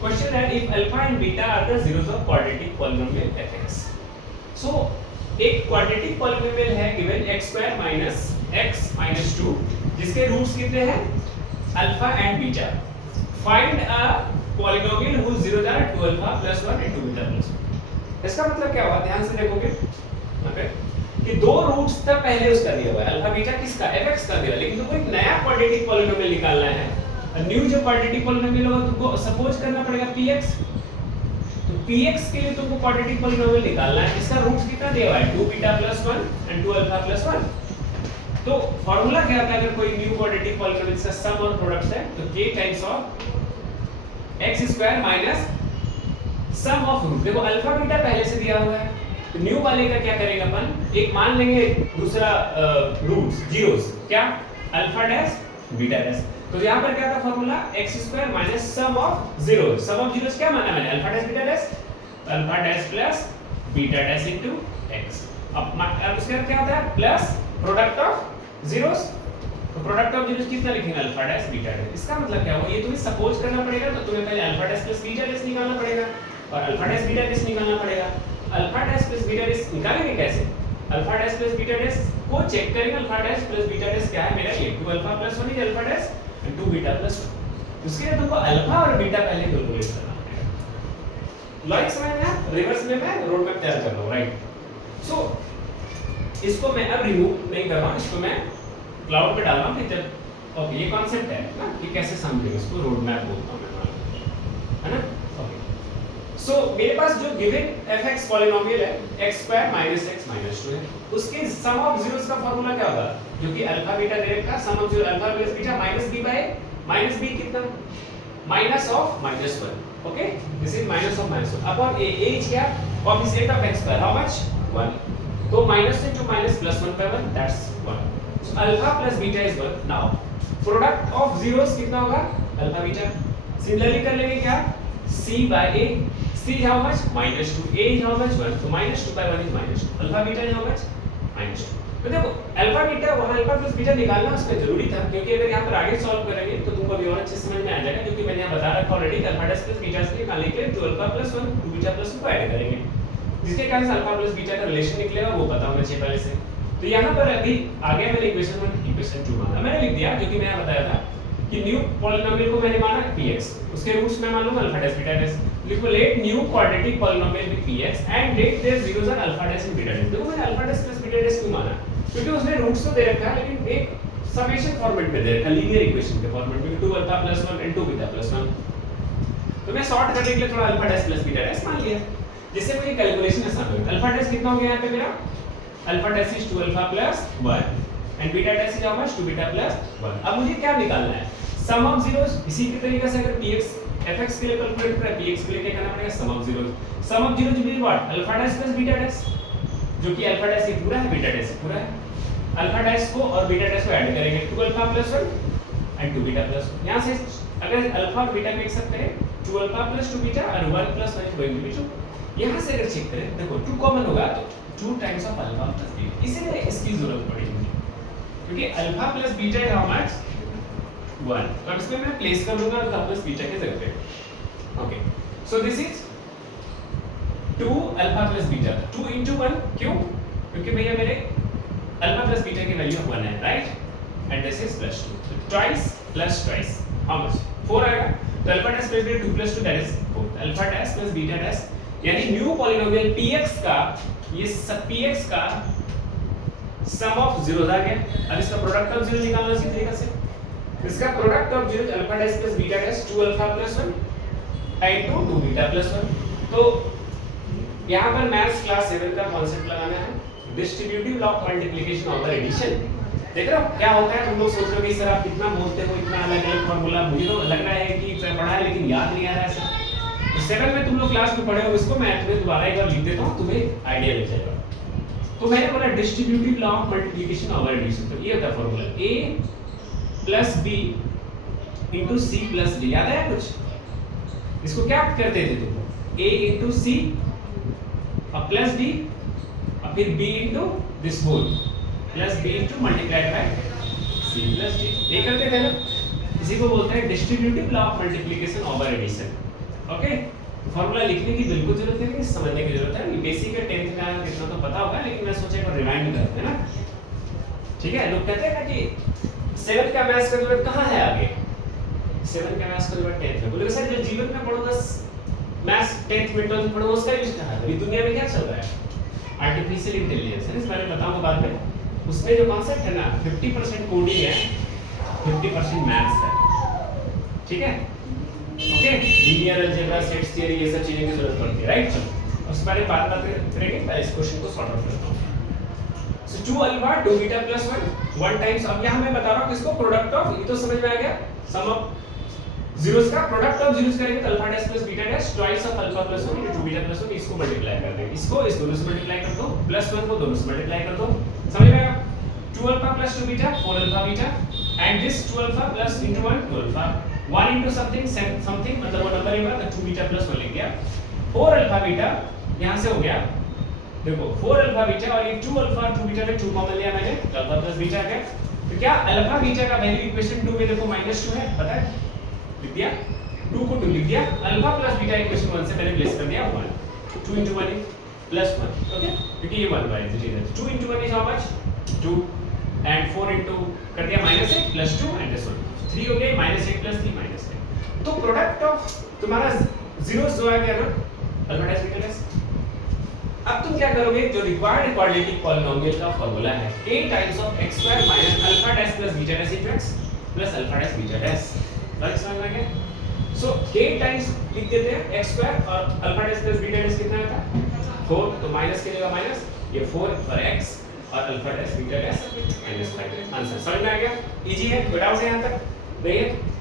Question that if alpha and beta are the zeros of quadratic polynomial fx. So एक quadratic polynomial है given x square minus x minus 2 जिसके roots कितने हैं alpha and beta. Find a polynomial whose zeros are 2 alpha plus 1 and 2 beta plus 1. इसका मतलब क्या हुआ, ध्यान से देखोगे यहाँ पे कि दो रूट्स तक पहले उसका दिया हुआ है अल्फा बीटा किसका fx का दिया, लेकिन तुमको एक नया क्वाड्रेटिक पॉलिनोमियल निकालना है. न्यू जो क्वाड्रेटिक पॉलिनोमियल होगा तुमको सपोज करना पड़ेगा px. तो px के लिए तुमको क्वाड्रेटिक पॉलिनोमियल निकालना है. इसका रूट्स कितना दिया हुआ है 2 beta plus 1 and 2 alpha plus 1. तो फार्मूला क्या होता है अगर कोई न्यू क्वाड्रेटिक पॉलिनोमियल का सम और प्रोडक्ट है तो k times of x square minus sum of root. देखो अल्फा बीटा पहले से दिया हुआ है तो न्यू वाले का क्या करेंगे अपन, एक मान लेंगे दूसरा रूट्स जीरोस, क्या अल्फा डैश बीटा डैश. तो यहाँ पर क्या था formula x square minus sum of zeros. Sum of zeros क्या माना मैंने alpha dash beta dash, alpha dash plus beta dash into x. अब उसका क्या होता है प्लस प्रोडक्ट ऑफ जीरोस. तो प्रोडक्ट ऑफ जीरोस कितना लिखेंगे अल्फा डैश बीटा डैश. इसका मतलब क्या हुआ, ये तुम्हें सपोज करना पड़ेगा तो तुम्हें पहले alpha dash plus beta dash निकालना पड़ेगा और अल्फा डैश बीटा डैश निकालना पड़ेगा. Alpha dash plus beta dash निकालेंगे कैसे, alpha dash plus beta dash को चेक करेंगे. Alpha dash plus beta dash क्या है मेरा, ये 2 alpha plus 1 is alpha dash and 2 beta plus 1. उसके लिए तुमको अल्फा और बीटा पहले कैलकुलेट करना पड़ेगा. लॉजिक समझ में आया, रिवर्स में मैं रोड मैप तैयार कर रहा हूं, राइट. सो इसको मैं अब रिमूव नहीं कर रहा हूं, इसको मैं क्लाउड पे डाल रहा हूं. जब ओके ये कांसेप्ट है ना कि कैसे समझेंगे इसको, रोड मैप बोलता हूं मैं, है ना. सो मेरे पास जो गिवन fx पॉलिनोमियल है x square minus x minus 2 है, उसके सम ऑफ जीरोस का फार्मूला क्या होगा, जो कि अल्फा बीटा दे रखा sum of zero alpha plus beta minus b by minus b कितना minus of minus 1. Okay this is minus of minus 1 upon a. a is क्या coefficient of x square, how much 1. तो minus से to minus plus 1 by 1 that's 1. So alpha plus beta is 1. Now product of zeros कितना होगा alpha beta. Similarly कर लेंगे क्या c by a. c is how much minus 2, a is how much 1, so minus 2 by 1 is minus 2. Alpha beta is how much minus 2. तो देखो alpha beta वहां alpha plus beta निकालना उसमें जरूरी था, क्योंकि अगर यहाँ पर आगे सॉल्व करेंगे तो तुमको अभी और अच्छे से समझ में आ जाएगा, क्योंकि मैंने यहाँ बता रखा already alpha dash plus beta से निकालने के लिए 2 अल्फा प्लस 1 2 बीटा प्लस 1 को ऐड करेंगे, जिसके कारण अल्फा प्लस बीटा का रिलेशन निकलेगा वो पता होना चाहिए पहले से. तो यहाँ पर अभी आ गया मैंने इक्वेशन 1 इक्वेशन 2 माना, मैंने लिख दिया जो कि मैंने बताया था कि न्यू पॉलिनोमियल को मैंने माना px, उसके रूट्स मैं मान लूंगा अल्फा डैश बीटा डैश. लिखो let new quadratic polynomial with px and let their zeros are alpha dash and beta dash. देखो मैंने alpha dash plus beta dash क्यों माना, क्योंकि उसने रूट्स तो दे रखा है लेकिन एक समेशन फॉर्मेट में दे रखा है, लीनियर इक्वेशन के फॉर्मेट में 2 alpha plus 1 and 2 beta plus 1. तो मैं शॉर्ट करने के लिए थोड़ा alpha dash plus beta dash मान लिया, जिससे मुझे कैलकुलेशन आसान हो. अल्फा डैश कितना हो गया यहाँ पे मेरा, alpha dash is 2 alpha plus 1 and beta dash is how much 2 beta plus 1. अब मुझे क्या निकालना है सम ऑफ जीरोस. इसी के तरीके से अगर px fx के लिए कैलकुलेट करें px के लिए क्या करना पड़ेगा sum of zeros. Sum of zeros will be what alpha dash plus beta dash, जो कि अल्फा डैश ये पूरा है बीटा डैश पूरा है. अल्फा डैश को और बीटा डैश को ऐड करेंगे 2 alpha plus 1 and 2 beta plus 1. यहां से अगर अल्फा और बीटा को एक साथ करें 2 अल्फा प्लस 2 बीटा और 1 प्लस 1 गोइंग टू बी 2. यहां से अगर चेक करें देखो 2 कॉमन होगा तो 2 times of alpha plus beta, इसीलिए इसकी जरूरत पड़ी मुझे, क्योंकि alpha plus beta is how much 1. तो इसमें मैं प्लेस कर दूंगा अल्फा प्लस बीटा की जगह पे. Okay so this is 2 alpha plus beta, 2 into 1 क्यों, क्योंकि भैया मेरे अल्फा प्लस बीटा की वैल्यू 1 है, right. And this is plus 2, तो twice plus twice how much 4 आएगा. तो alpha dash plus beta 2 plus 2 that is 4. Alpha dash plus beta dash यानी न्यू पॉलिनोमियल px का ये सब px का सम ऑफ जीरोस आ गया. अब इसका प्रोडक्ट ऑफ जीरो निकालना इसी तरीके से. इसका product of zeros alpha dash plus beta dash 2 alpha plus 1 into 2 beta plus 1. तो यहां पर मैथ्स क्लास 7 का कांसेप्ट लगाना है, distributive law of multiplication over addition. देख रहे हो क्या होता है, तुम लोग सोच रहे हो कि सर आप कितना बोलते हो, इतना अलग अलग फार्मूला, मुझे तो लग रहा है कि पढ़ा है लेकिन याद नहीं आ रहा है सर. तो 7 में तुम लोग क्लास में पढ़े हो, इसको मैं तुम्हें दोबारा एक बार लिख देता हूं, तुम्हें आईडिया लग जाएगा. तो मैंने बोला distributive law of multiplication over addition. तो ये होता है formula a plus b into c plus d. याद है कुछ, इसको क्या करते थे तुम, a इनटू c और प्लस d और फिर b into this whole plus b into multiplied by c plus d. ये करते थे ना, इसी को बोलते हैं distributive law of multiplication over addition. Okay, formula लिखने की बिल्कुल जरूरत नहीं है, समझने की जरूरत है। बेसिक है 10th का कितना तो पता होगा, लेकिन मैं सोचा एक बार रिमाइंड करते हैं ना। ठीक है, लोग कहते हैं ना कि 7 का मैथ्स का रिजल्ट कहाँ है आगे, 7 का मैथ्स का रिजल्ट 10th में। बोले सर जो जीवन में पढ़ो बस मैथ्स 10th में 12th में पढ़ो उसका यूज कहाँ है? अभी दुनिया में क्या चल रहा है, आर्टिफिशियल इंटेलिजेंस है, इस बारे में बताऊंगा बाद में। उसमें जो कॉन्सेप्ट है ना 50% कोडिंग है, 50% मैथ्स है। ठीक है, okay, linear algebra, sets theory, ये सब चीजें की जरूरत पड़ती है, राइट। चलो उस बारे में बात करेंगे, पहले इस क्वेश्चन को सॉर्ट आउट करता हूं। सो 2 अल्फा 2 बीटा प्लस 1 टाइम्स, अब यहां मैं बता रहा हूं किसको, प्रोडक्ट ऑफ, ये तो समझ में आ गया, सम ऑफ जीरोस का प्रोडक्ट ऑफ जीरोस करेंगे तो alpha dash plus beta dash twice of alpha plus 1 into 2 beta plus 1, इसको मल्टीप्लाई कर देंगे, इसको इस दोनों से मल्टीप्लाई कर दो, प्लस 1 को दोनों से मल्टीप्लाई कर दो, समझ में आया। 2 alpha plus 2 beta 4 alpha beta, and this 2 alpha plus into 1 2 alpha, 1 into something something मतलब वो नंबर ही होगा, तो 2 बीटा प्लस 1 लिख दिया। 4 अल्फा बीटा यहां से हो गया, देखो 4 अल्फा बीटा और ये 2 अल्फा 2 बीटा में 2 कॉमन लिया मैंने, अल्फा प्लस बीटा आ गया। तो क्या अल्फा बीटा का वैल्यू इक्वेशन 2 में देखो -2 है, पता है, लिख दिया, 2 को 2 लिख दिया, अल्फा प्लस बीटा इक्वेशन 1 से मैंने प्लेस कर दिया 1, 2 into 1 प्लस 1, ओके, क्योंकि ये 1 बाय है, 2 into 1 is how much 2, and 4 into कर दिया -8 प्लस 2 एंड दिस 1 3 हो गए, -8 प्लस 3 -8। तो प्रोडक्ट ऑफ तुम्हारा जीरोस जो आ गया ना अल्फा डैश बीटा डैश। अब तुम क्या करोगे, जो रिक्वायर्ड क्वाड्रेटिक पॉलिनोमियल का फार्मूला है a times of x square minus alpha dash plus beta dash into x plus alpha dash beta dash, right, समझ में आ गया। सो a टाइम्स लिख देते हैं x स्क्वायर और alpha dash plus beta dash कितना आता है 4, तो माइनस के जगह माइनस, ये 4 और x और alpha dash beta dash -5, answer समझ में आ गया, इजी है, कोई डाउट है यहां तक, देखिए